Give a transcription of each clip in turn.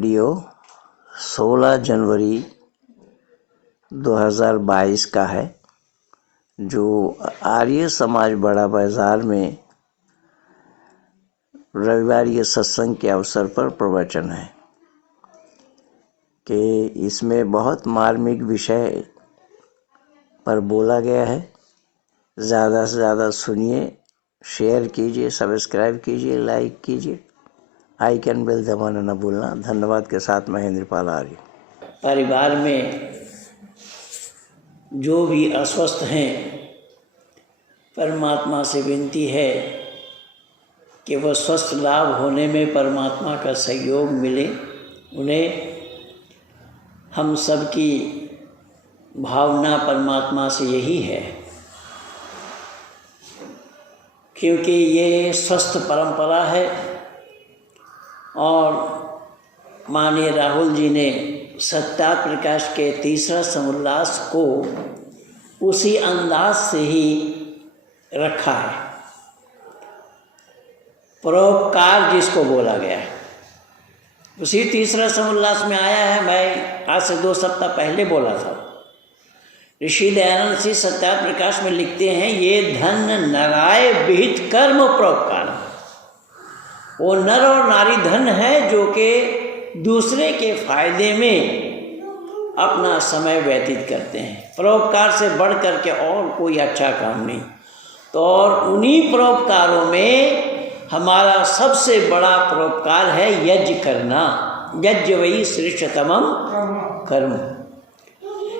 Audio 16 जनवरी 2022 का है, जो आर्य समाज बड़ा बाजार में रविवार ये सत्संग के अवसर पर प्रवचन है कि इसमें बहुत मार्मिक विषय पर बोला गया है। ज़्यादा से ज़्यादा सुनिए, शेयर कीजिए, सब्सक्राइब कीजिए, लाइक कीजिए, आइकन बेल दबाना न भूलना। धन्यवाद के साथ महेंद्र पाल आर्य। परिवार में जो भी अस्वस्थ हैं, परमात्मा से विनती है कि वह स्वस्थ लाभ होने में परमात्मा का सहयोग मिले उन्हें। हम सब की भावना परमात्मा से यही है, क्योंकि ये स्वस्थ परंपरा है। और माननीय राहुल जी ने सत्या प्रकाश के तीसरा समुल्लास को उसी अंदाज से ही रखा है। परोपकार जिसको बोला गया है, उसी तीसरा समुल्लास में आया है। मैं आज से 2 सप्ताह पहले बोला था। ऋषि दयानंद जी सत्या प्रकाश में लिखते हैं, ये धन नराय विहित कर्म परोपकार। वो नर और नारी धन है जो कि दूसरे के फायदे में अपना समय व्यतीत करते हैं। परोपकार से बढ़ करके और कोई अच्छा काम नहीं। तो और उन्हीं परोपकारों में हमारा सबसे बड़ा परोपकार है यज्ञ करना। यज्ञ वही श्रेष्ठतमम कर्म।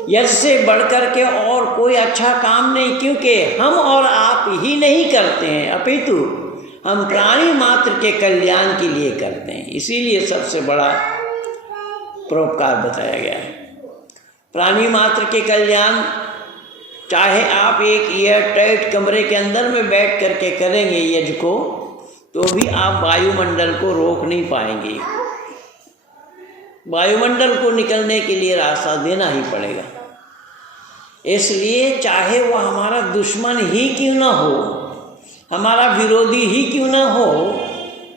यज्ञ से बढ़ करके और कोई अच्छा काम नहीं, क्योंकि हम और आप ही नहीं करते हैं, अपितु हम प्राणी मात्र के कल्याण के लिए करते हैं। इसीलिए सबसे बड़ा परोपकार बताया गया है। प्राणी मात्र के कल्याण चाहे आप एक एयर टाइट कमरे के अंदर में बैठ करके करेंगे यज्ञ को, तो भी आप वायुमंडल को रोक नहीं पाएंगे। वायुमंडल को निकलने के लिए रास्ता देना ही पड़ेगा। इसलिए चाहे वह हमारा दुश्मन ही क्यों ना हो, हमारा विरोधी ही क्यों ना हो,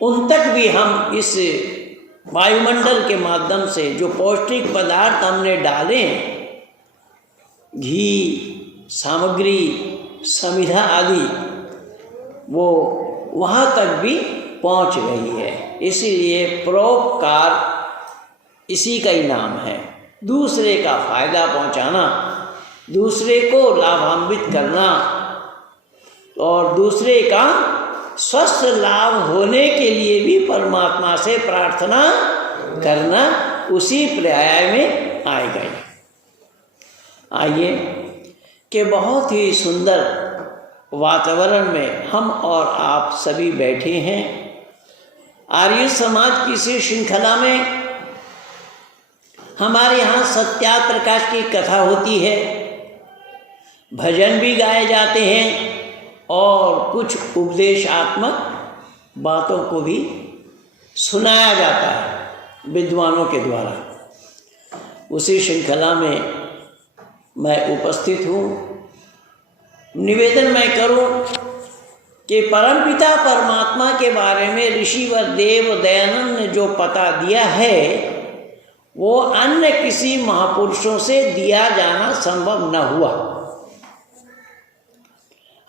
उन तक भी हम इस वायुमंडल के माध्यम से जो पौष्टिक पदार्थ हमने डाले, घी, सामग्री, समिधा आदि, वो वहाँ तक भी पहुँच रही है। इसीलिए परोपकार इसी का ही नाम है। दूसरे का फायदा पहुँचाना, दूसरे को लाभान्वित करना और दूसरे का स्वस्थ लाभ होने के लिए भी परमात्मा से प्रार्थना करना, उसी पर्याय में आएगा। आइए कि बहुत ही सुंदर वातावरण में हम और आप सभी बैठे हैं। आर्य समाज की इसी श्रृंखला में हमारे यहाँ सत्या प्रकाश की कथा होती है, भजन भी गाए जाते हैं और कुछ उपदेशात्मक बातों को भी सुनाया जाता है विद्वानों के द्वारा। उसी श्रृंखला में मैं उपस्थित हूँ। निवेदन मैं करूँ कि परमपिता परमात्मा के बारे में ऋषिवर देव दयानंद ने जो पता दिया है, वो अन्य किसी महापुरुषों से दिया जाना संभव न हुआ।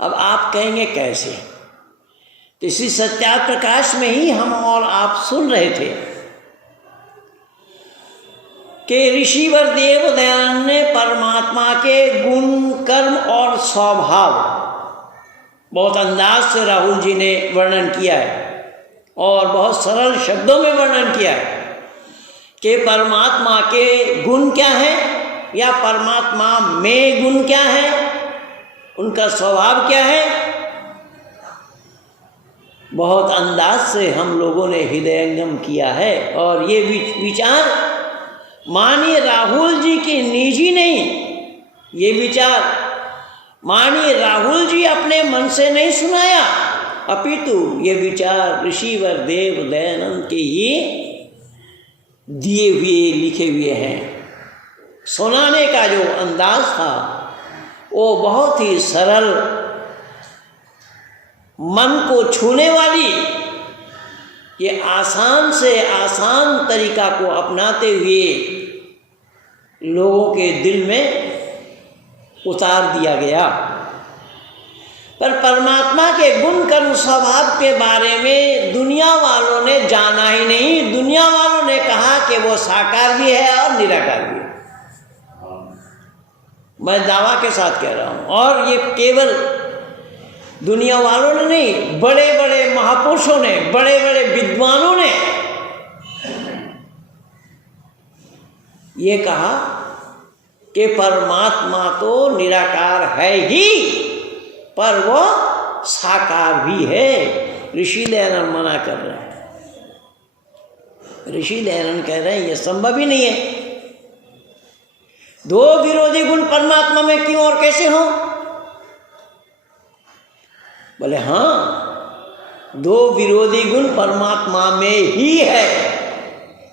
अब आप कहेंगे कैसे? तो इसी सत्या प्रकाश में ही हम और आप सुन रहे थे कि ऋषिवर देव दयानंद ने परमात्मा के गुण, कर्म और स्वभाव बहुत अंदाज से राहुल जी ने वर्णन किया है और बहुत सरल शब्दों में वर्णन किया है कि परमात्मा के गुण क्या है या परमात्मा में गुण क्या है, उनका स्वभाव क्या है। बहुत अंदाज से हम लोगों ने हृदयंगम किया है। और ये विचार माननीय राहुल जी के निजी नहीं, ये विचार माननीय राहुल जी अपने मन से नहीं सुनाया, अपितु ये विचार ऋषिवर देव दयानंद के ही दिए हुए, लिखे हुए हैं। सुनाने का जो अंदाज था वो बहुत ही सरल, मन को छूने वाली ये आसान से आसान तरीका को अपनाते हुए लोगों के दिल में उतार दिया गया। पर परमात्मा के गुण कर्म स्वभाव के बारे में दुनिया वालों ने जाना ही नहीं। दुनिया वालों ने कहा कि वो साकार भी है और निराकार भी है। मैं दावा के साथ कह रहा हूँ, और ये केवल दुनिया वालों ने नहीं, बड़े बड़े महापुरुषों ने, बड़े बड़े विद्वानों ने ये कहा कि परमात्मा तो निराकार है ही, पर वो साकार भी है। ऋषि दयानंद मना कर रहे हैं। ऋषि दयानंद कह रहे हैं ये संभव ही नहीं है। दो विरोधी गुण परमात्मा में क्यों और कैसे हो? बोले हाँ, दो विरोधी गुण परमात्मा में ही है।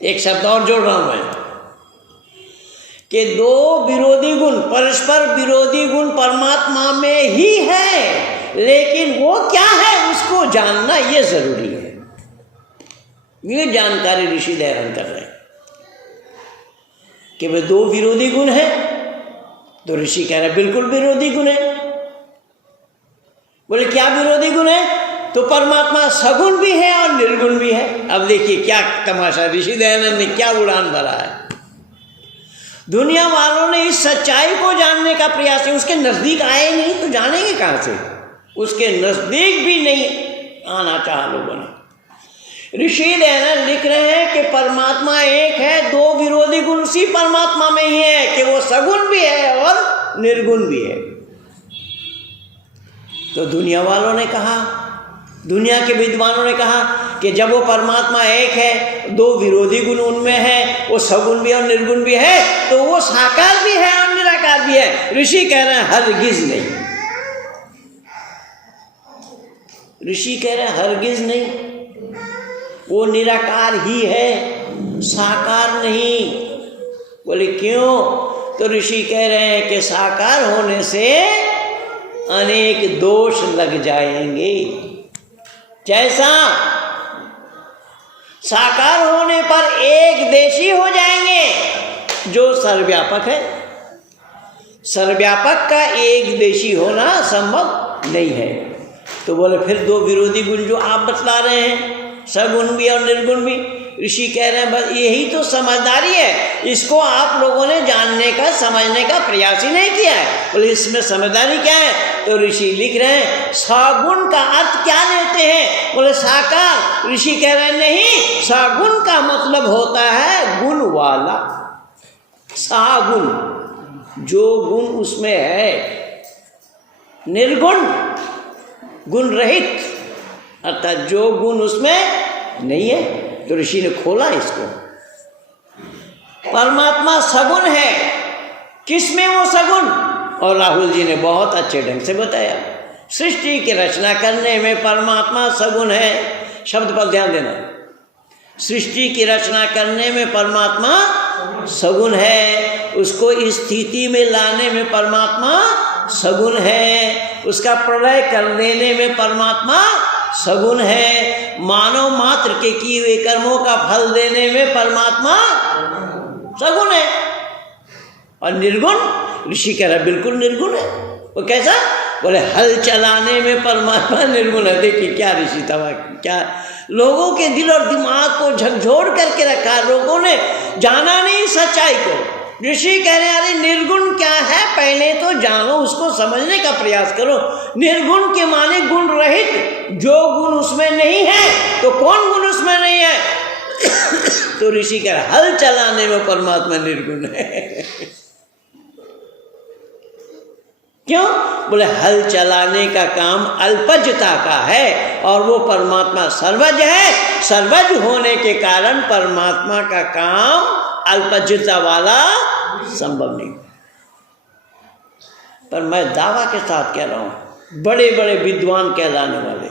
एक शब्द और जोड़ रहा हूं मैं कि दो विरोधी गुण, परस्पर विरोधी गुण परमात्मा में ही है, लेकिन वो क्या है उसको जानना ये जरूरी है। ये जानकारी ऋषि दयानंद कर रहे हैं कि वे दो विरोधी गुण हैं। तो ऋषि कह रहे हैं बिल्कुल विरोधी गुण है। बोले क्या विरोधी गुण है? तो परमात्मा सगुण भी है और निर्गुण भी है। अब देखिए क्या तमाशा, ऋषि दयानंद ने क्या उड़ान भरा है। दुनिया वालों ने इस सच्चाई को जानने का प्रयास किया, उसके नजदीक आए नहीं तो जानेंगे कहां से? उसके नजदीक भी नहीं आना चाहा लोगों ने। ऋषि दयानंद लिख रहे हैं कि परमात्मा एक है, दो विरोधी गुण उसी परमात्मा में ही है कि वो सगुण भी है और निर्गुण भी है। तो दुनिया वालों ने कहा, दुनिया के विद्वानों ने कहा कि जब वो परमात्मा एक है, दो विरोधी गुण उनमें है, वो सगुण भी और निर्गुण भी है, तो वो साकार भी है और निराकार भी है। ऋषि कह रहे हैं हरगिज नहीं। ऋषि कह रहे हैं हरगिज नहीं, वो निराकार ही है, साकार नहीं। बोले क्यों? तो ऋषि कह रहे हैं कि साकार होने से अनेक दोष लग जाएंगे। जैसा साकार होने पर एक देशी हो जाएंगे जो सर्वव्यापक है, सर्वव्यापक का एक देशी होना संभव नहीं है। तो बोले फिर दो विरोधी गुण जो आप बतला रहे हैं, सगुण भी और निर्गुण भी, ऋषि कह रहे हैं बस यही तो समझदारी है, इसको आप लोगों ने जानने का, समझने का प्रयास ही नहीं किया है। बोले इसमें समझदारी क्या है? तो ऋषि लिख रहे हैं सगुण का अर्थ क्या लेते हैं? बोले साकार। ऋषि कह रहे हैं नहीं, सगुण का मतलब होता है गुण वाला। सागुण, जो गुण उसमें है, निर्गुण गुण रहित, अर्थात जो गुण उसमें नहीं है। तो ऋषि ने खोला इसको, परमात्मा सगुण है। किसमें वो सगुण? और राहुल जी ने बहुत अच्छे ढंग से बताया, सृष्टि की रचना करने में परमात्मा सगुण है। शब्द पर ध्यान देना, सृष्टि की रचना करने में परमात्मा सगुण है, उसको इस स्थिति में लाने में परमात्मा सगुण है, उसका प्रलय कर देने में परमात्मा सगुण है, मानव मात्र के किए हुए कर्मों का फल देने में परमात्मा सगुण है। और निर्गुण? ऋषि कह रहा बिल्कुल निर्गुण है। वो कैसा? बोले हल चलाने में परमात्मा निर्गुण है। देखिए क्या ऋषि था, क्या लोगों के दिल और दिमाग को झकझोर करके रखा। लोगों ने जाना नहीं सच्चाई को। ऋषि कह रहे हैं अरे निर्गुण क्या है, पहले तो जानो, उसको समझने का प्रयास करो। निर्गुण के माने गुण रहित, जो गुण उसमें नहीं है। तो कौन गुण उसमें नहीं है? तो ऋषि कह रहे हल चलाने में परमात्मा निर्गुण है। क्यों? बोले हल चलाने का काम अल्पज्ञता का है और वो परमात्मा सर्वज्ञ है। सर्वज्ञ होने के कारण परमात्मा का काम अल्पज्ञता वाला संभव नहीं। पर मैं दावा के साथ कह रहा हूं, बड़े बड़े विद्वान कहलाने वाले,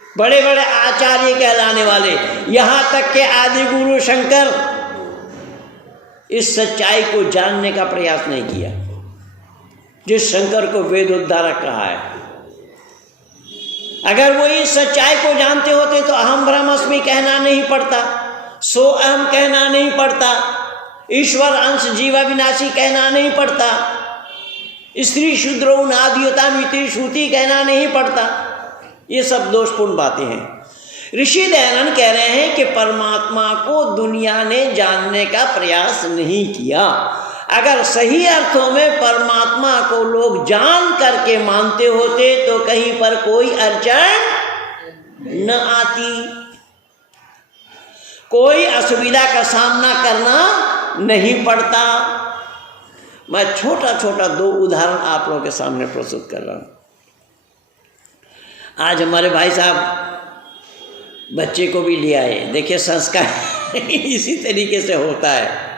बड़े बड़े आचार्य कहलाने वाले, यहां तक के आदि गुरु शंकर, इस सच्चाई को जानने का प्रयास नहीं किया जिस शंकर को वेद उद्धारक कहा है। अगर वो इस सच्चाई को जानते होते तो अहम ब्रह्मास्मि कहना नहीं पड़ता, सो अहम कहना नहीं पड़ता, ईश्वर अंश जीवा विनाशी कहना नहीं पड़ता, स्त्री शूद्रो नादियता मिति श्रुति कहना नहीं पड़ता। ये सब दोषपूर्ण बातें हैं। ऋषि दयानंद कह रहे हैं कि परमात्मा को दुनिया ने जानने का प्रयास नहीं किया। अगर सही अर्थों में परमात्मा को लोग जान करके मानते होते तो कहीं पर कोई अड़चन न आती, कोई असुविधा का सामना करना नहीं पड़ता। मैं छोटा छोटा 2 उदाहरण आप लोगों के सामने प्रस्तुत कर रहा हूँ। आज हमारे भाई साहब बच्चे को भी ले आए। देखिए संस्कार इसी तरीके से होता है।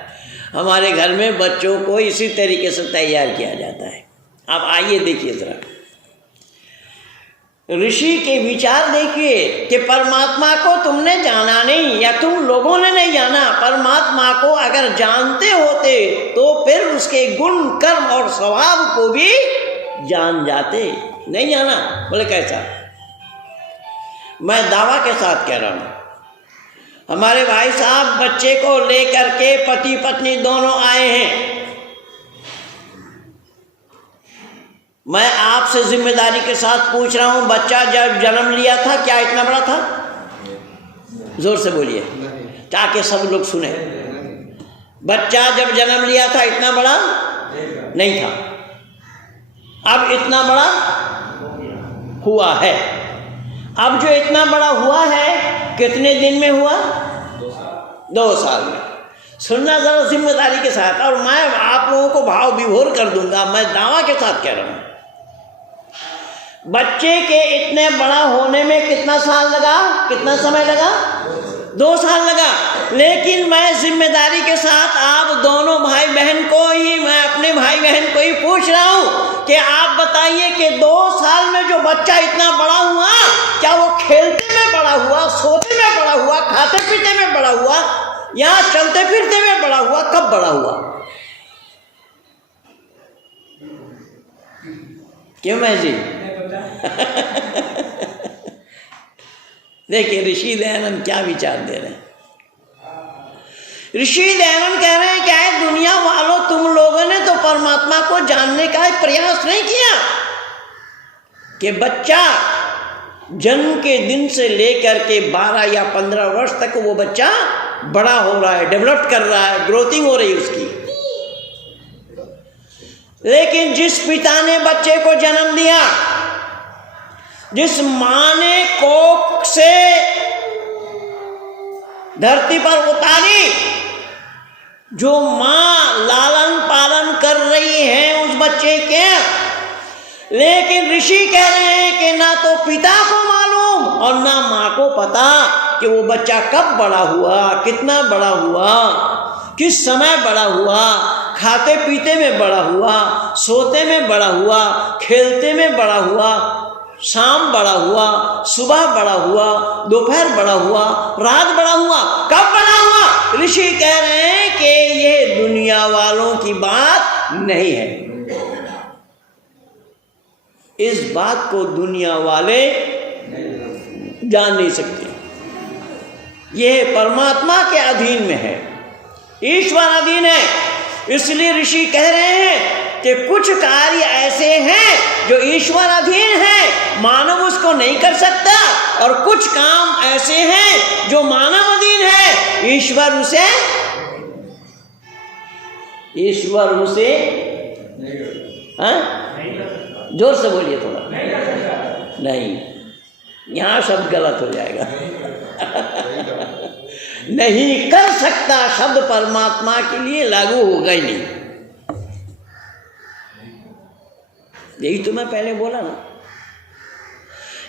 हमारे घर में बच्चों को इसी तरीके से तैयार किया जाता है। अब आइए देखिए ज़रा, ऋषि के विचार देखिए कि परमात्मा को तुमने जाना नहीं या तुम लोगों ने नहीं जाना। परमात्मा को अगर जानते होते तो फिर उसके गुण कर्म और स्वभाव को भी जान जाते। नहीं जाना, बोले कैसा? मैं दावा के साथ कह रहा हूँ, हमारे भाई साहब बच्चे को लेकर के पति पत्नी दोनों आए हैं। मैं आपसे जिम्मेदारी के साथ पूछ रहा हूं, बच्चा जब जन्म लिया था क्या इतना बड़ा था? जोर से बोलिए ताकि सब लोग सुने। बच्चा जब जन्म लिया था इतना बड़ा नहीं था, अब इतना बड़ा हुआ है। अब जो इतना बड़ा हुआ है कितने दिन में हुआ? 2 साल में। सुनना जरा जिम्मेदारी के साथ, और मैं आप लोगों को भाव विभोर कर दूंगा। मैं दावा के साथ कह रहा हूं, बच्चे के इतने बड़ा होने में कितना साल लगा, कितना समय लगा? 2 साल लगा। लेकिन मैं जिम्मेदारी के साथ आप दोनों भाई बहन को ही, मैं अपने भाई बहन को ही पूछ रहा हूं कि आप बताइए कि 2 साल में जो बच्चा इतना बड़ा हुआ, क्या वो खेलते में बड़ा हुआ, सोते में बड़ा हुआ, खाते पीते में बड़ा हुआ, या चलते फिरते में बड़ा हुआ? कब बड़ा हुआ? क्यों मैं जी? देखिए ऋषि दयानंद क्या विचार दे रहे हैं। ऋषि दयानंद कह रहे हैं क्या है, दुनिया वालों तुम लोगों ने तो परमात्मा को जानने का प्रयास नहीं किया कि बच्चा जन्म के दिन से लेकर के 12 या 15 वर्ष तक वो बच्चा बड़ा हो रहा है, डेवलप कर रहा है, ग्रोथिंग हो रही है उसकी। लेकिन जिस पिता ने बच्चे को जन्म दिया, जिस मां ने कोख से धरती पर उतारी, जो मां लालन पालन कर रही है उस बच्चे के, लेकिन ऋषि कह रहे हैं कि ना तो पिता को मालूम और ना मां को पता कि वो बच्चा कब बड़ा हुआ, कितना बड़ा हुआ, किस समय बड़ा हुआ, खाते पीते में बड़ा हुआ, सोते में बड़ा हुआ, खेलते में बड़ा हुआ, शाम बड़ा हुआ, सुबह बड़ा हुआ, दोपहर बड़ा हुआ, रात बड़ा हुआ, कब बड़ा हुआ? ऋषि कह रहे हैं कि ये दुनिया वालों की बात नहीं है। इस बात को दुनिया वाले जान नहीं सकते। यह परमात्मा के अधीन में है, ईश्वर अधीन है। इसलिए ऋषि कह रहे हैं कि कुछ कार्य ऐसे हैं जो ईश्वर अधीन है, मानव उसको नहीं कर सकता, और कुछ काम ऐसे हैं जो मानव अधीन है, ईश्वर उसे जोर से बोलिए थोड़ा। नहीं, यहाँ शब्द गलत हो जाएगा। नहीं कर सकता शब्द परमात्मा के लिए लागू होगा ही नहीं। यही तो मैं पहले बोला ना,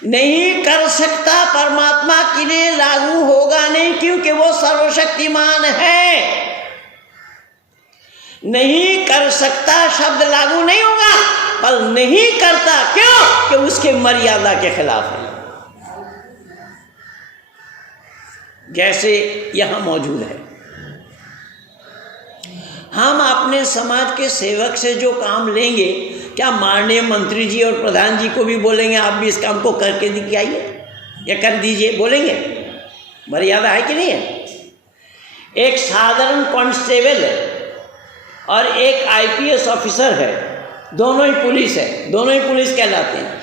नहीं कर सकता परमात्मा के लिए लागू होगा नहीं, क्योंकि वो सर्वशक्तिमान है। नहीं कर सकता शब्द लागू नहीं होगा, पर नहीं करता क्यों? कि उसके मर्यादा के खिलाफ है। जैसे यहां मौजूद है, हम अपने समाज के सेवक से जो काम लेंगे, क्या माननीय मंत्री जी और प्रधान जी को भी बोलेंगे आप भी इस काम को करके दिखाइए या कर दीजिए? बोलेंगे? मर्यादा है कि नहीं है? एक साधारण कांस्टेबल है और एक आईपीएस ऑफिसर है, दोनों ही पुलिस है, दोनों ही पुलिस कहलाते हैं,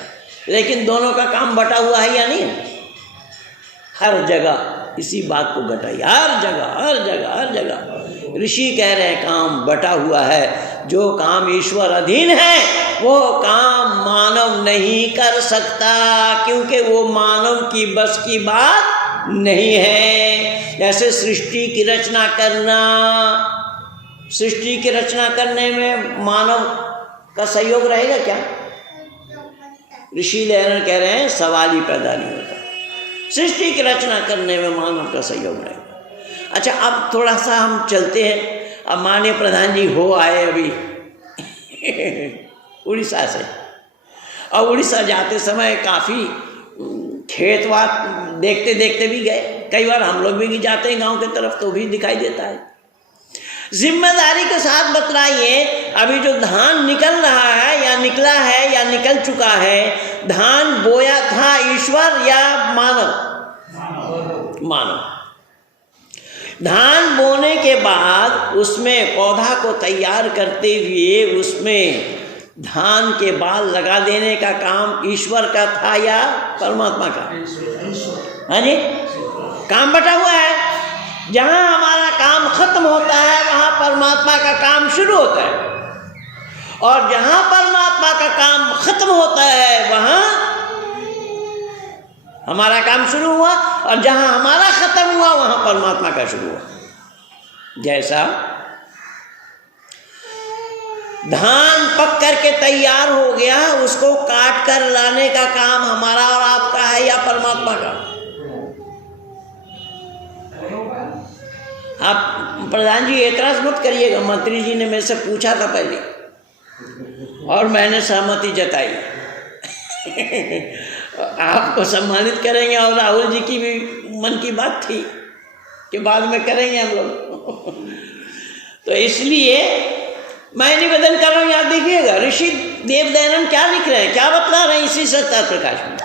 लेकिन दोनों का काम बटा हुआ है या नहीं? हर जगह इसी बात को घटाइए, हर जगह हर जगह हर जगह। ऋषि कह रहे हैं काम बटा हुआ है। जो काम ईश्वर अधीन है वो काम मानव नहीं कर सकता, क्योंकि वो मानव की बस की बात नहीं है। जैसे सृष्टि की रचना करना, सृष्टि की रचना करने में मानव का सहयोग रहेगा क्या? ऋषि दयानंद कह रहे हैं सवाल ही पैदा नहीं होता। सृष्टि की रचना करने में मानव का सहयोग रहेगा। अच्छा, अब थोड़ा सा हम चलते हैं। अब माननीय प्रधान जी हो आए अभी उड़ीसा से, और उड़ीसा जाते समय काफ़ी खेत वात देखते देखते भी गए। कई बार हम लोग भी जाते हैं गांव की तरफ तो भी दिखाई देता है। जिम्मेदारी के साथ बतलाइए, अभी जो धान निकल रहा है या निकला है या निकल चुका है, धान बोया था ईश्वर या मानव? मानव। धान बोने के बाद उसमें पौधा को तैयार करते हुए उसमें धान के बाल लगा देने का काम ईश्वर का था या परमात्मा का? हाँ जी, काम बटा हुआ है। जहाँ हमारा काम खत्म होता है वहाँ परमात्मा का काम शुरू होता है, और जहाँ परमात्मा का काम खत्म होता है वहाँ हमारा काम शुरू हुआ, और जहाँ हमारा खत्म हुआ वहाँ परमात्मा का शुरू हुआ। जैसा धान पक करके तैयार हो गया, उसको काट कर लाने का काम हमारा और आपका है या परमात्मा का? आप प्रधान जी एतराज मत करिएगा, मंत्री जी ने मेरे से पूछा था पहले और मैंने सहमति जताई आपको सम्मानित करेंगे, और राहुल जी की भी मन की बात थी कि बाद में करेंगे हम लोग तो इसलिए मैं निवेदन कर रहा हूँ। याद देखिएगा ऋषि देव दयानंद क्या लिख रहे हैं, क्या बतला रहे हैं इसी सत्यार्थ प्रकाश में।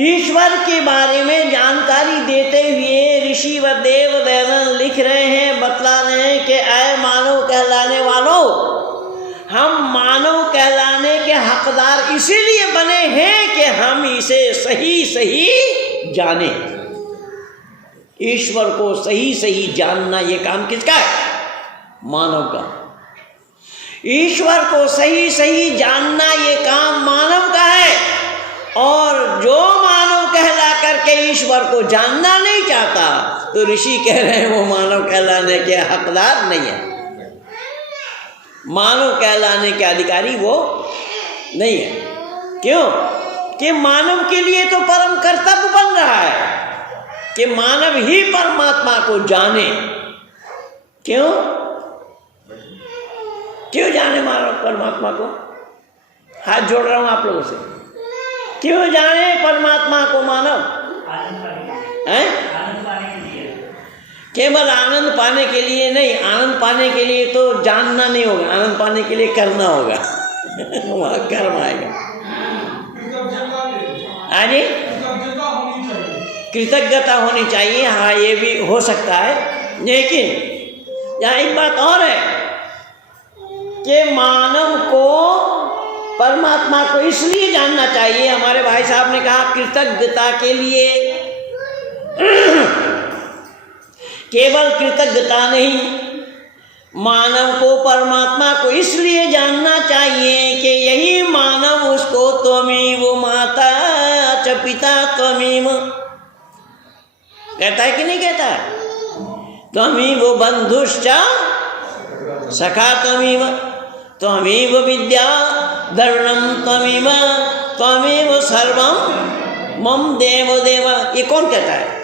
ईश्वर के बारे में जानकारी देते हुए ऋषि व देव दयानंद लिख रहे हैं, बतला रहे हैं कि ऐ मानव कहलाने वालों, हम मानव कहलाने के हकदार इसीलिए बने हैं कि हम इसे सही सही जाने। ईश्वर को सही सही जानना ये काम किसका है? मानव का। ईश्वर को सही सही जानना ये काम मानव का है, और जो मानव कहला करके ईश्वर को जानना नहीं चाहता तो ऋषि कह रहे हैं वो मानव कहलाने के हकदार नहीं है, मानव कहलाने के अधिकारी वो नहीं है। क्यों? कि मानव के लिए तो परम कर्तव्य बन रहा है कि मानव ही परमात्मा को जाने। क्यों? क्यों जाने मानव परमात्मा को? हाथ जोड़ रहा हूं आप लोगों से। क्यों जाने परमात्मा को मानव? हैं? केवल आनंद पाने के लिए नहीं, आनंद पाने के लिए तो जानना नहीं होगा, आनंद पाने के लिए करना होगा वहाँ कर्म आएगा। हाँ जी, कृतज्ञता होनी चाहिए। हाँ, ये भी हो सकता है, लेकिन यहाँ एक बात और है कि मानव को परमात्मा को इसलिए जानना चाहिए। हमारे भाई साहब ने कहा कृतज्ञता के लिए, केवल कृतज्ञता नहीं, मानव को परमात्मा को इसलिए जानना चाहिए कि यही मानव उसको त्वमेव माता च पिता त्वमेव कहता है कि नहीं कहता है? त्वमेव बंधुश्च सखा त्वमेव, त्वमेव विद्या धर्मं त्वमेव, त्वमेव सर्वं मम देव देव। ये कौन कहता है?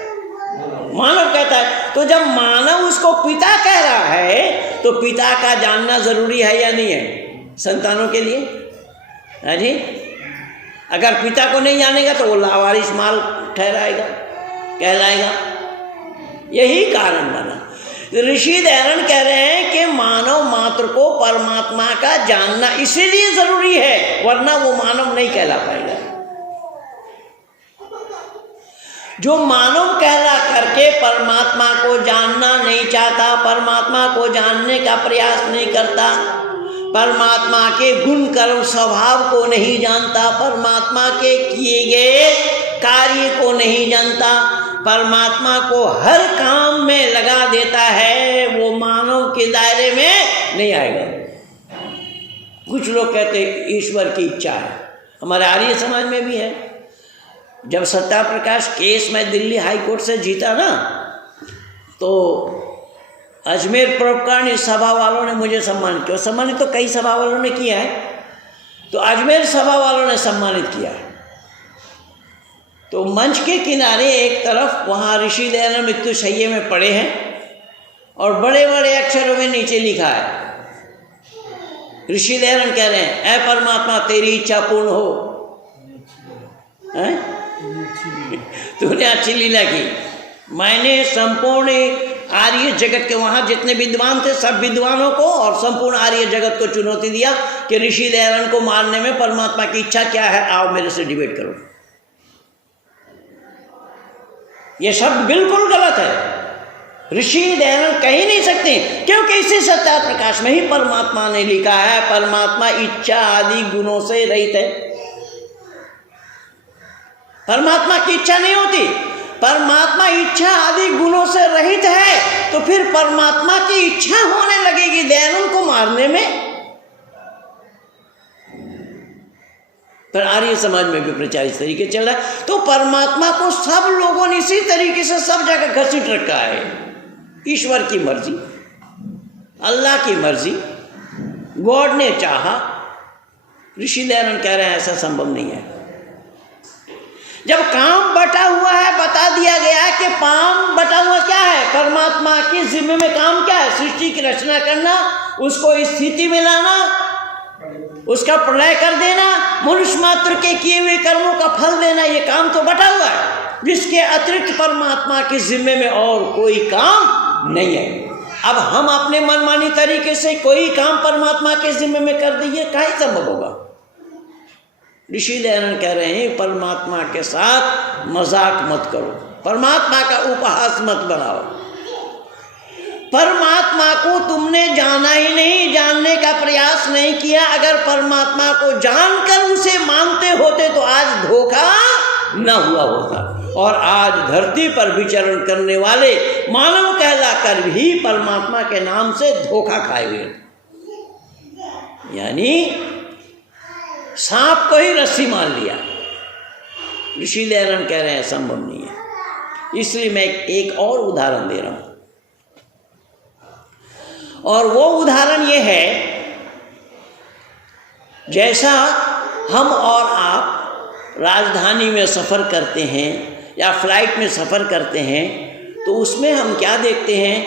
मानव कहता है। तो जब मानव उसको पिता कह रहा है तो पिता का जानना जरूरी है या नहीं है संतानों के लिए? है जी। अगर पिता को नहीं जानेगा तो वो लावारिस माल ठहराएगा, कहलाएगा। यही कारण बना। ऋषि दयानंद कह रहे हैं कि मानव मात्र को परमात्मा का जानना इसीलिए जरूरी है, वरना वो मानव नहीं कहला पाएगा। जो मानव कहला करके परमात्मा को जानना नहीं चाहता, परमात्मा को जानने का प्रयास नहीं करता, परमात्मा के गुण कर्म स्वभाव को नहीं जानता, परमात्मा के किए गए कार्य को नहीं जानता, परमात्मा को हर काम में लगा देता है, वो मानव के दायरे में नहीं आएगा। कुछ लोग कहते हैं ईश्वर की इच्छा है, हमारे आर्य समाज में भी है। जब सत्याप्रकाश केस में दिल्ली हाई कोर्ट से जीता ना, तो अजमेर परोपकारी सभा वालों ने मुझे सम्मानित किया। सम्मानित तो कई सभा वालों ने किया है, तो अजमेर सभा वालों ने सम्मानित किया है। तो मंच के किनारे एक तरफ वहाँ ऋषि दयानंद मृत्यु शैय्या में पड़े हैं और बड़े बड़े अक्षरों में नीचे लिखा है, ऋषि दयानंद कह रहे हैं, ऐ परमात्मा तेरी इच्छा पूर्ण हो। हैं? तूने अच्छी लीला की। मैंने संपूर्ण आर्य जगत के वहाँ जितने विद्वान थे, सब विद्वानों को और संपूर्ण आर्य जगत को चुनौती दिया कि ऋषि दयानंद को मारने में परमात्मा की इच्छा क्या है, आओ मेरे से डिबेट करो। ये शब्द बिल्कुल गलत है, ऋषि दयानंद कह ही नहीं सकते, क्योंकि इसी सत्याप्रकाश में ही परमात्मा ने लिखा है, परमात्मा इच्छा आदि गुणों से रहित है। परमात्मा की इच्छा नहीं होती, परमात्मा इच्छा आदि गुणों से रहित है, तो फिर परमात्मा की इच्छा होने लगेगी दयानंद को मारने में। पर आर्य समाज में भी प्रचार इस तरीके चल रहा है। तो परमात्मा को सब लोगों ने इसी तरीके से सब जगह घसीट रखा है। ईश्वर की मर्जी, अल्लाह की मर्जी, गॉड ने चाहा। ऋषि दयानंद कह रहे हैं ऐसा संभव नहीं है। जब काम बटा हुआ है, बता दिया गया कि काम बटा हुआ क्या है, परमात्मा के जिम्मे में काम क्या है, सृष्टि की रचना करना, उसको स्थिति में लाना, उसका प्रलय कर देना, मनुष्य मात्र के किए हुए कर्मों का फल देना, ये काम तो बटा हुआ है, जिसके अतिरिक्त परमात्मा के जिम्मे में और कोई काम नहीं है। अब हम अपने मनमानी तरीके से कोई काम परमात्मा के जिम्मे में कर दिए, काहे संभव होगा। ऋषि दयानंद कह रहे हैं परमात्मा के साथ मजाक मत करो, परमात्मा का उपहास मत बनाओ। परमात्मा को तुमने जाना ही नहीं, जानने का प्रयास नहीं किया। अगर परमात्मा को जानकर उसे मानते होते तो आज धोखा न हुआ होता, और आज धरती पर विचरण करने वाले मानव कहलाकर भी परमात्मा के नाम से धोखा खाए हुए, यानी सांप को ही रस्सी मान लिया। ऋषि दयानंद कह रहे हैं संभव नहीं है। इसलिए मैं एक और उदाहरण दे रहा हूं, और वो उदाहरण ये है, जैसा हम और आप राजधानी में सफ़र करते हैं या फ्लाइट में सफ़र करते हैं, तो उसमें हम क्या देखते हैं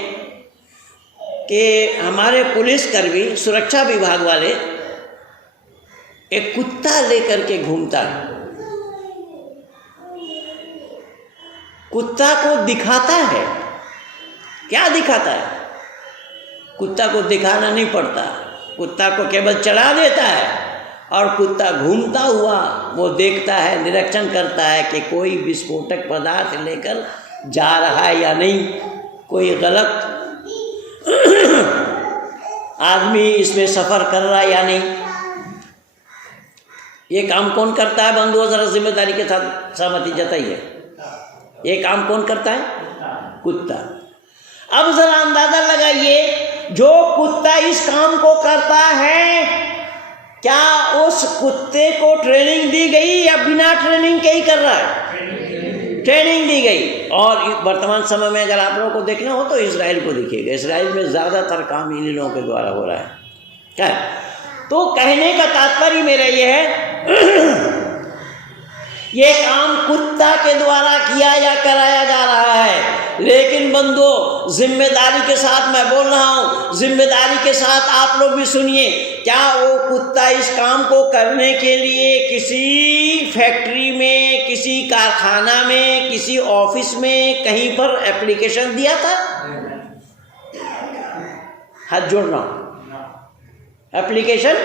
कि हमारे पुलिसकर्मी, सुरक्षा विभाग वाले एक कुत्ता लेकर के घूमता है। कुत्ता को दिखाता है, क्या दिखाता है? कुत्ता को दिखाना नहीं पड़ता, कुत्ता को केवल चढ़ा देता है और कुत्ता घूमता हुआ वो देखता है, निरीक्षण करता है कि कोई विस्फोटक पदार्थ लेकर जा रहा है या नहीं, कोई गलत आदमी इसमें सफ़र कर रहा है या नहीं। ये काम कौन करता है बंधुओं, जरा जिम्मेदारी के साथ सहमति जताइए। ये काम कौन करता है? कुत्ता। अब जरा अंदाजा लगाइए, जो कुत्ता इस काम को करता है, क्या उस कुत्ते को ट्रेनिंग दी गई या बिना ट्रेनिंग के ही कर रहा है? ट्रेनिंग दी गई। और वर्तमान समय में अगर आप लोगों को देखना हो तो इसराइल को देखिएगा, इसराइल में ज़्यादातर काम इन्हीं लोगों के द्वारा हो रहा है। क्या है? तो कहने का तात्पर्य मेरा ये है, ये काम कुत्ता के द्वारा किया या कराया जा रहा है। लेकिन बंधुओं, जिम्मेदारी के साथ मैं बोल रहा हूँ, जिम्मेदारी के साथ आप लोग भी सुनिए, क्या वो कुत्ता इस काम को करने के लिए किसी फैक्ट्री में, किसी कारखाना में, किसी ऑफिस में कहीं पर एप्लीकेशन दिया था? हाथ जोड़ रहा हूं, एप्लीकेशन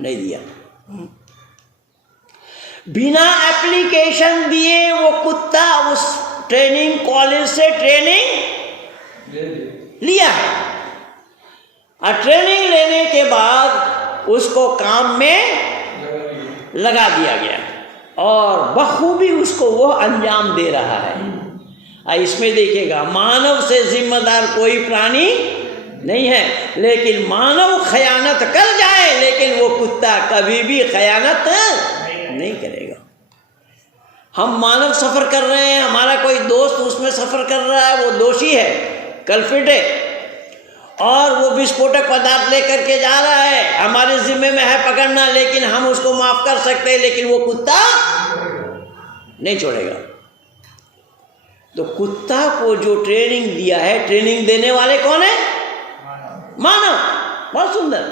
नहीं दिया। बिना एप्लीकेशन दिए वो कुत्ता उस ट्रेनिंग कॉलेज से ट्रेनिंग लिया है, और ट्रेनिंग लेने के बाद उसको काम में लगा दिया गया और बखूबी उसको वो अंजाम दे रहा है। इसमें देखिएगा, मानव से जिम्मेदार कोई प्राणी नहीं है, लेकिन मानव खयानत कर जाए लेकिन वो कुत्ता कभी भी खयानत नहीं करेगा। हम मानव सफर कर रहे हैं, हमारा कोई दोस्त उसमें सफर कर रहा है, वो दोषी है, कल्प्रिट है, और वो विस्फोटक पदार्थ लेकर के जा रहा है, हमारे जिम्मे में है पकड़ना, लेकिन हम उसको माफ कर सकते हैं, लेकिन वो कुत्ता नहीं छोड़ेगा। तो कुत्ता को जो ट्रेनिंग दिया है, ट्रेनिंग देने वाले कौन है? मानव। बहुत सुंदर,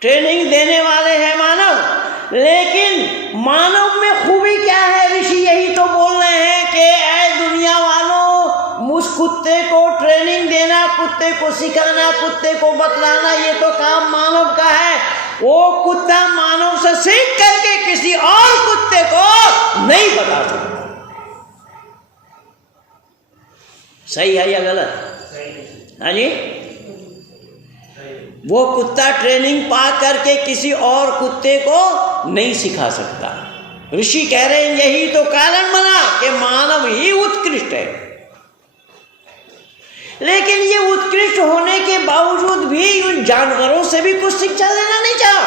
ट्रेनिंग देने वाले हैं मानव। लेकिन मानव में खूबी क्या है? ऋषि यही तो बोल रहे हैं कि ऐ दुनिया वालों, उस कुत्ते को ट्रेनिंग देना, कुत्ते को सिखाना, कुत्ते को बतलाना, ये तो काम मानव का है। वो कुत्ता मानव से सीख करके किसी और कुत्ते को नहीं बता सकता। सही है या गलत? हाँ जी, वो कुत्ता ट्रेनिंग पा करके किसी और कुत्ते को नहीं सिखा सकता। ऋषि कह रहे हैं यही तो कारण बना कि मानव ही उत्कृष्ट है। लेकिन ये उत्कृष्ट होने के बावजूद भी उन जानवरों से भी कुछ शिक्षा लेना नहीं चाहा।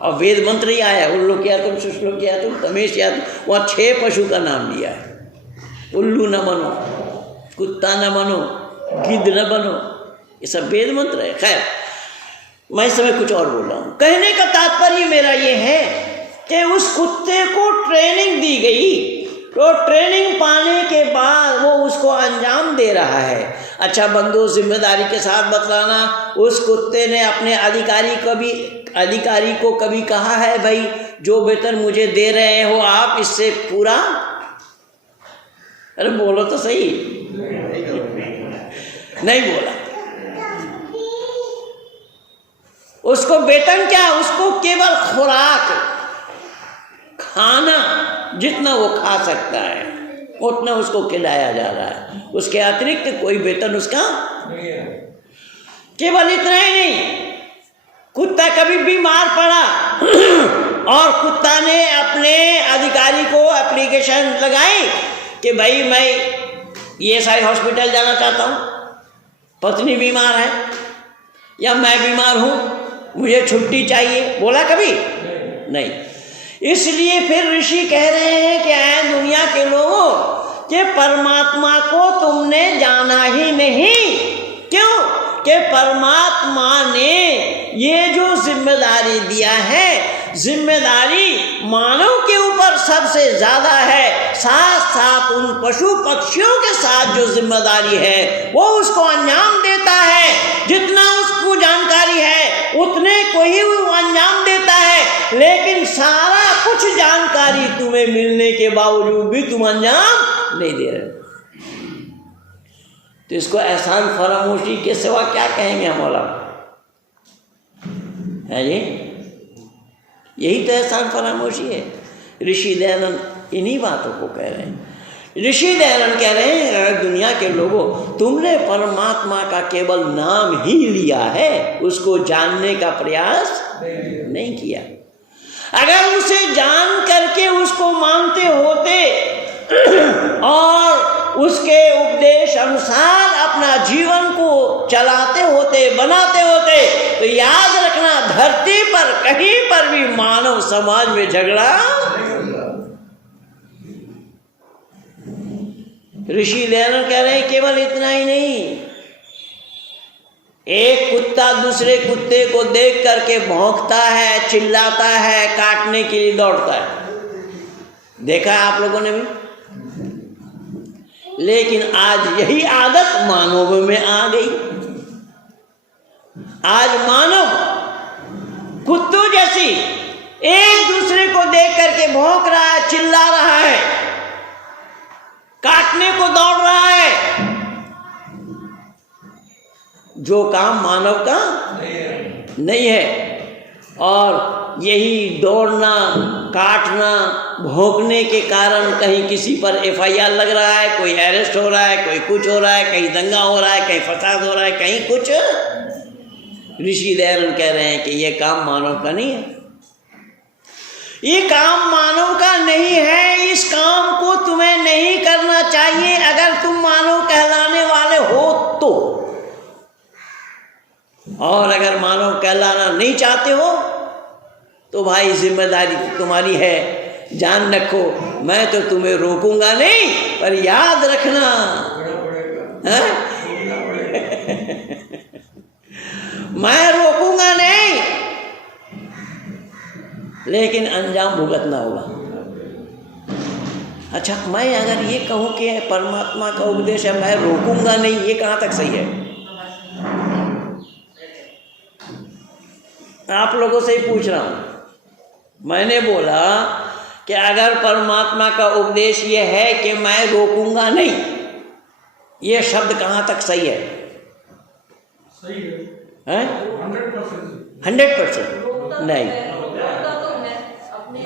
और वेद मंत्र ही आया, उल्लू किया तुम, शुश्लो किया तुम, तमेश किया तुम, वहाँ 6 पशु का नाम लिया है। उल्लू न बनो, कुत्ता न बनो, गिद्ध न बनो, ये सब वेद मंत्र है। खैर, मैं इस समय कुछ और बोल रहा हूँ। कहने का तात्पर्य मेरा ये है कि उस कुत्ते को ट्रेनिंग दी गई, तो ट्रेनिंग पाने के बाद वो उसको अंजाम दे रहा है। अच्छा बंधु, जिम्मेदारी के साथ बतलाना, उस कुत्ते ने अपने अधिकारी को कभी कहा है भाई जो वेतन मुझे दे रहे हो आप, इससे पूरा, अरे बोलो तो सही, नहीं बोला। उसको वेतन क्या, उसको केवल खुराक, खाना जितना वो खा सकता है उतना उसको खिलाया जा रहा है, उसके अतिरिक्त कोई वेतन उसका नहीं है। केवल इतना ही नहीं, कुत्ता कभी बीमार पड़ा और कुत्ता ने अपने अधिकारी को एप्लीकेशन लगाई कि भाई मैं ESI हॉस्पिटल जाना चाहता हूँ, पत्नी बीमार है या मैं बीमार हूँ, मुझे छुट्टी चाहिए, बोला कभी नहीं। इसलिए फिर ऋषि कह रहे हैं कि ऐ दुनिया के लोगों, कि परमात्मा को तुमने जाना ही नहीं। क्यों? कि परमात्मा ने ये जो जिम्मेदारी दिया है, जिम्मेदारी मानव के ऊपर सबसे ज्यादा है, साथ साथ उन पशु पक्षियों के साथ जो जिम्मेदारी है वो उसको अंजाम देता है। जितना उसको जानकारी है उतने को ही वो अंजाम देता है, लेकिन सारा कुछ जानकारी तुम्हें मिलने के बावजूद भी तुम अंजाम नहीं दे रहे। तो इसको एहसान फरामोशी के सिवा क्या कहेंगे हम वाला है जी? यही तो एहसान फरामोशी है। ऋषि दयानंद इन्हीं बातों को कह रहे हैं। ऋषि दयानंद कह रहे हैं दुनिया के लोगों, तुमने परमात्मा का केवल नाम ही लिया है, उसको जानने का प्रयास नहीं किया। अगर उसे जान करके उसको मानते होते और उसके उपदेश अनुसार अपना जीवन को चलाते होते, बनाते होते, तो याद रखना धरती पर कहीं पर भी मानव समाज में झगड़ा। ऋषि दयानंद कह रहे हैं केवल इतना ही नहीं, एक कुत्ता दूसरे कुत्ते को देख करके भौंकता है, चिल्लाता है, काटने के लिए दौड़ता है, देखा है आप लोगों ने भी। लेकिन आज यही आदत मानव में आ गई। आज मानव कुत्तों जैसी एक दूसरे को देख करके भौंक रहा है, चिल्ला रहा है, काटने को दौड़ रहा है। जो काम मानव का नहीं है। और यही दौड़ना, काटना, भौंकने के कारण कहीं किसी पर FIR लग रहा है, कोई अरेस्ट हो रहा है, कोई कुछ हो रहा है, कहीं दंगा हो रहा है, कहीं फसाद हो रहा है, कहीं कुछ। ऋषि दयानंद कह रहे हैं कि ये काम मानव का नहीं है, ये काम मानव का नहीं है, इस काम को तुम्हें नहीं करना चाहिए अगर तुम मानव कहलाने वाले हो तो। और अगर मानव कहलाना नहीं चाहते हो तो भाई जिम्मेदारी तुम्हारी है, जान रखो। मैं तो तुम्हें रोकूंगा नहीं, पर याद रखना मैं रोकूंगा नहीं, लेकिन अंजाम भुगतना होगा। अच्छा, मैं अगर ये कहूं कि परमात्मा का उपदेश है मैं रोकूंगा नहीं, ये कहां तक सही है? आप लोगों से ही पूछ रहा हूं। मैंने बोला कि अगर परमात्मा का उपदेश ये है कि मैं रोकूंगा नहीं, ये शब्द कहां तक सही है? सही है 100% 100% नहीं। अपने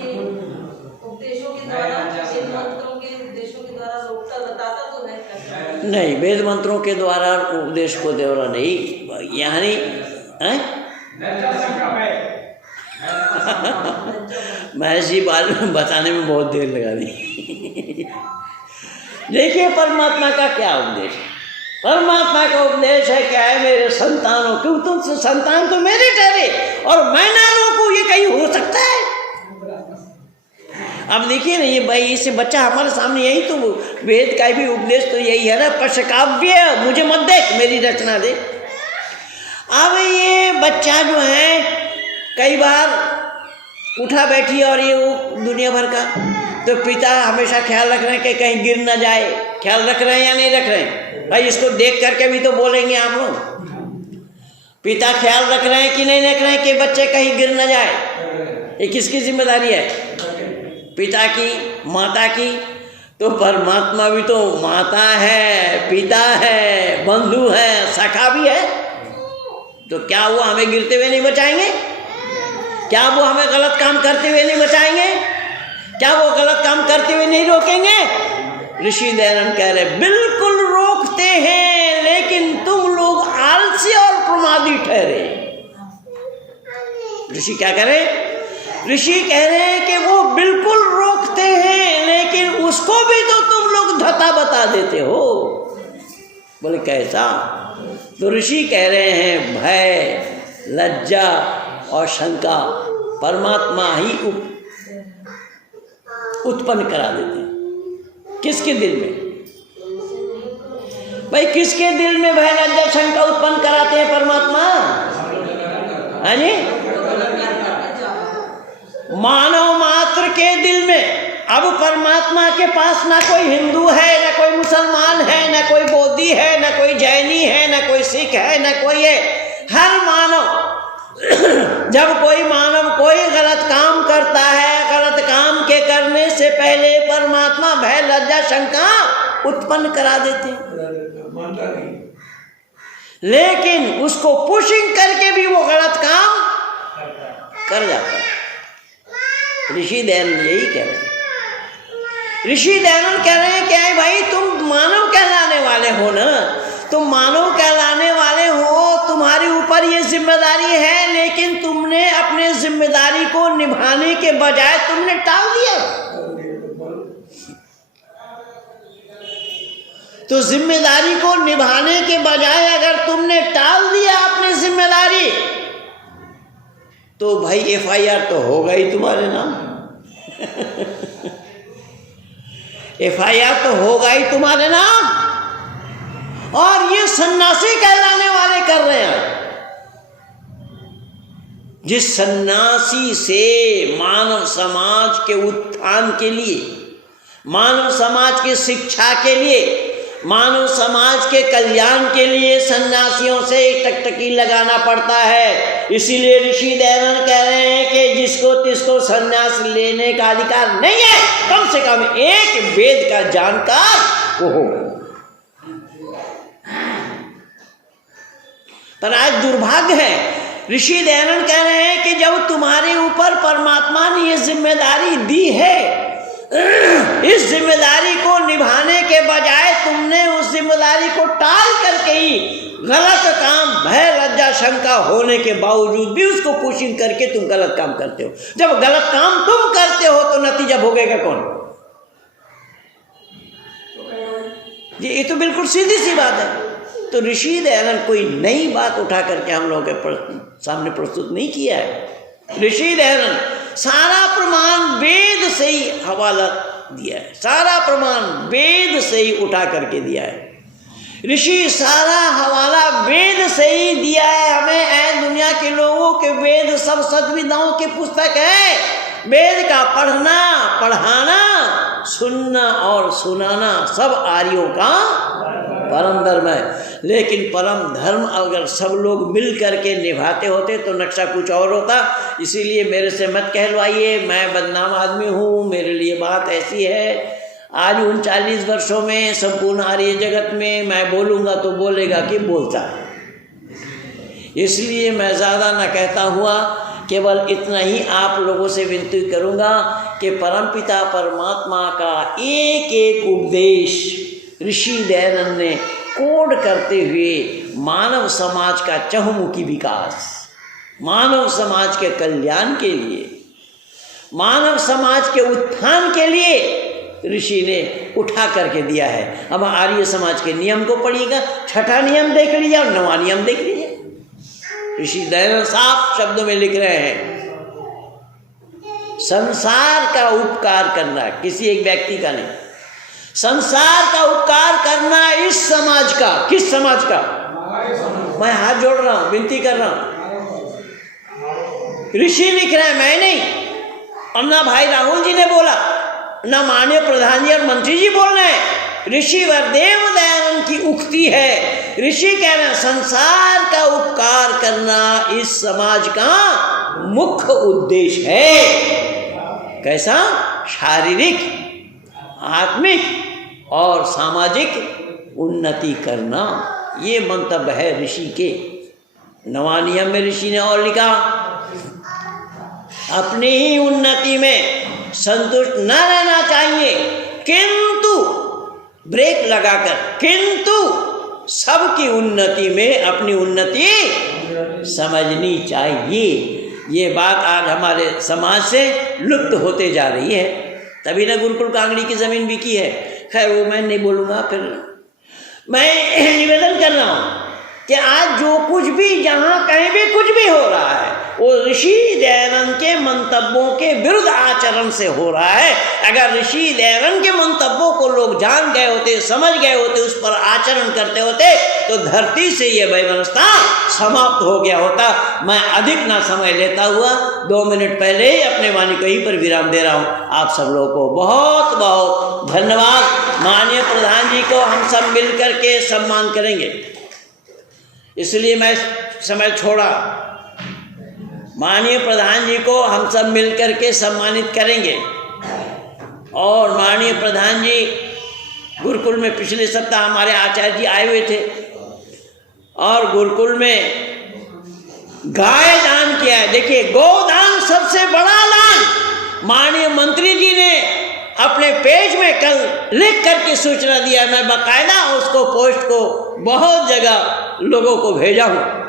उपदेशों के द्वारा, वेद मंत्रों के उपदेशों के द्वारा रोकता बताता तो है नहीं, वेद मंत्रों के द्वारा उपदेश को द्वारा नहीं, यानी महर्षि जी बात बताने में बहुत देर लगा दी। देखिए परमात्मा का क्या उपदेश है। परमात्मा का उपदेश है क्या है? मेरे संतानों, क्यों तुम संतान तो मेरे ठहरे और मैं ना रोकूं, ये कहीं हो सकता है? अब देखिए ना, ये भाई इससे बच्चा हमारे सामने, यही तो वेद का भी उपदेश तो यही है ना, पशकाव्य मुझे मत देख, मेरी रचना दे। अब ये बच्चा जो है कई बार उठा बैठी और ये वो दुनिया भर का, तो पिता हमेशा ख्याल रख रहे हैं कि कहीं गिर ना जाए। ख्याल रख रहे हैं या नहीं रख रहे हैं? भाई इसको देख करके भी तो बोलेंगे आप लोग। पिता ख्याल रख रहे हैं कि नहीं रख रहे हैं कि बच्चे कहीं गिर ना जाए? ये किसकी जिम्मेदारी है? पिता की, माता की। तो परमात्मा भी तो माता है, पिता है, बंधु है, सखा भी है। तो क्या वो हमें गिरते हुए नहीं बचाएंगे? क्या वो हमें गलत काम करते हुए नहीं बचाएंगे? क्या वो गलत काम करते हुए नहीं रोकेंगे? ऋषि दयानंद कह रहे बिल्कुल रोकते हैं, लेकिन तुम लोग आलसी और प्रमादी ठहरे। ऋषि क्या कह रहे? ऋषि कह रहे हैं कि वो बिल्कुल रोकते हैं, लेकिन उसको भी तो तुम लोग धता बता देते हो। बोले कैसा? तो ऋषि कह रहे हैं भय, लज्जा और शंका परमात्मा ही उत्पन्न करा देते हैं। किसके दिल में? भाई किसके दिल में भय, लज्जा, शंका उत्पन्न कराते हैं परमात्मा? हाँ जी, मानव मात्र के दिल में। अब परमात्मा के पास ना कोई हिंदू है, ना कोई मुसलमान है, ना कोई बौद्धि है, ना कोई जैनी है, ना कोई सिख है, ना कोई है। हर मानव जब कोई मानव कोई गलत काम करता है, गलत काम के करने से पहले परमात्मा भय, लज्जा, शंका उत्पन्न करा देते हैं, लेकिन उसको पुशिंग करके भी वो गलत काम कर जाता है। ऋषि दयानंद यही कह रहे हैं। ऋषि दयानंद कह रहे हैं क्या है भाई, तुम मानव कहलाने वाले हो ना, तुम मानव कहलाने वाले हो, तुम्हारे ऊपर ये जिम्मेदारी है, लेकिन तुमने अपने जिम्मेदारी को निभाने के बजाय तुमने टाल दिया। तो जिम्मेदारी को निभाने के बजाय अगर तुमने टाल दिया अपनी जिम्मेदारी, तो भाई FIR तो होगा ही तुम्हारे नाम। FIR तो होगा ही तुम्हारे नाम। और ये सन्यासी कहलाने वाले कर रहे हैं। जिस सन्यासी से मानव समाज के उत्थान के लिए, मानव समाज की शिक्षा के लिए, मानव समाज के कल्याण के लिए सन्यासियों से टकटकी लगाना पड़ता है। इसीलिए ऋषि दयानंद कह रहे हैं कि जिसको तिसको सन्यास लेने का अधिकार नहीं है, कम से कम एक वेद का जानकार वो हो। पर आज दुर्भाग्य है, ऋषि दयानंद कह रहे हैं कि जब तुम्हारे ऊपर परमात्मा ने ये जिम्मेदारी दी है, इस जिम्मेदारी को निभाने के बजाय तुमने उस जिम्मेदारी को टाल करके ही गलत काम, भय लज्जा शंका होने के बावजूद भी उसको पुशिंग करके तुम गलत काम करते हो। जब गलत काम तुम करते हो तो नतीजा भोगेगा कौन? ये तो बिल्कुल सीधी सी बात है। तो ऋषि दयानंद कोई नई बात उठा करके हम लोगों के सामने प्रस्तुत नहीं किया है। ऋषि दयानंद सारा प्रमाण वेद से ही हवाला दिया है, सारा प्रमाण वेद से ही उठा करके दिया है। ऋषि सारा हवाला वेद से ही दिया है हमें। ऐ दुनिया के लोगों के वेद सब सद्विदाओं की पुस्तक है। वेद का पढ़ना, पढ़ाना, सुनना और सुनाना सब आर्यों का परम धर्म है। लेकिन परम धर्म अगर सब लोग मिल करके निभाते होते तो नक्शा कुछ और होता। इसीलिए मेरे से मत कहलवाइए, मैं बदनाम आदमी हूँ, मेरे लिए बात ऐसी है। आज 39 वर्षों में संपूर्ण आर्य जगत में मैं बोलूँगा तो बोलेगा कि बोलता है। इसलिए मैं ज़्यादा न कहता हुआ केवल इतना ही आप लोगों से विनती करूँगा कि परमपिता परमात्मा का एक एक उपदेश ऋषि दयानंद ने कोड करते हुए मानव समाज का चहुमुखी विकास, मानव समाज के कल्याण के लिए, मानव समाज के उत्थान के लिए ऋषि ने उठा करके दिया है। अब आर्य समाज के नियम को पढ़िएगा, छठा नियम देख लीजिए और नवा नियम देख लीजिए। ऋषि दयानंद साफ शब्दों में लिख रहे हैं, संसार का उपकार करना, किसी एक व्यक्ति का नहीं, संसार का उपकार करना इस समाज का। किस समाज का? मैं हाथ जोड़ रहा हूं, विनती कर रहा हूं। ऋषि लिख रहे हैं, मैं नहीं, और ना भाई राहुल जी ने बोला, ना माननीय प्रधान जी और मंत्री जी बोल रहे हैं। ऋषि वरदेव दयानंद की उक्ति है। ऋषि कह रहे हैं संसार का उपकार करना इस समाज का मुख्य उद्देश्य है। कैसा? शारीरिक, आत्मिक और सामाजिक उन्नति करना, ये मंतव्य है ऋषि के। नवा नियम में ऋषि ने और लिखा, अपनी ही उन्नति में संतुष्ट न रहना चाहिए, किंतु ब्रेक लगाकर, किंतु सबकी उन्नति में अपनी उन्नति समझनी चाहिए। ये बात आज हमारे समाज से लुप्त होते जा रही है। तभी ना गुरुकुल कांगड़ी की ज़मीन बिकी है। खैर वो मैं नहीं बोलूँगा। फिर मैं निवेदन कर रहा हूँ कि आज जो कुछ भी, जहाँ कहीं भी कुछ भी हो रहा है, वो ऋषि दयानंद के मंतव्यों के विरुद्ध आचरण से हो रहा है। अगर ऋषि दयानंद के मंतव्यों को लोग जान गए होते, समझ गए होते, उस पर आचरण करते होते, तो धरती से ये वैवस्था समाप्त हो गया होता। मैं अधिक ना समय लेता हुआ 2 मिनट पहले ही अपने वाणी को यहीं पर विराम दे रहा हूँ। आप सब लोगों को बहुत बहुत धन्यवाद। माननीय प्रधान जी को हम सब मिल करके सम्मान करेंगे, इसलिए मैं समय छोड़ा। माननीय प्रधान जी को हम सब मिलकर के सम्मानित करेंगे। और माननीय प्रधान जी गुरुकुल में पिछले सप्ताह हमारे आचार्य जी आए हुए थे और गुरुकुल में गाय दान किया है। देखिए, गोदान सबसे बड़ा दान। माननीय मंत्री जी ने अपने पेज में कल लिख करके सूचना दिया। मैं बाकायदा उसको पोस्ट को बहुत जगह लोगों को भेजा हूँ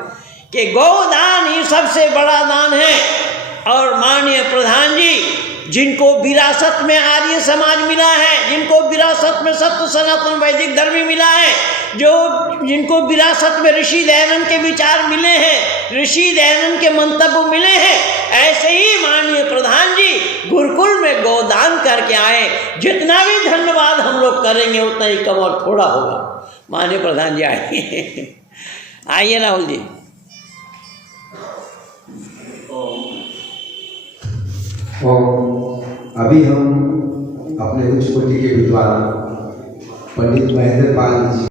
कि गोदान ही सबसे बड़ा दान है। और माननीय प्रधान जी जिनको विरासत में आर्य समाज मिला है, जिनको विरासत में सत्य सनातन वैदिक धर्म मिला है, जिनको विरासत में ऋषि दयानंद के विचार मिले हैं, ऋषि दयानंद के मंतव्य मिले हैं, ऐसे ही माननीय प्रधान जी गुरुकुल में गोदान करके आए। जितना भी धन्यवाद हम लोग करेंगे उतना ही कम और थोड़ा होगा। माननीय प्रधान जी आइए, आइए राहुल जी। अभी हम अपने उच्च कोटि के विद्वान पंडित महेंद्र पाल जी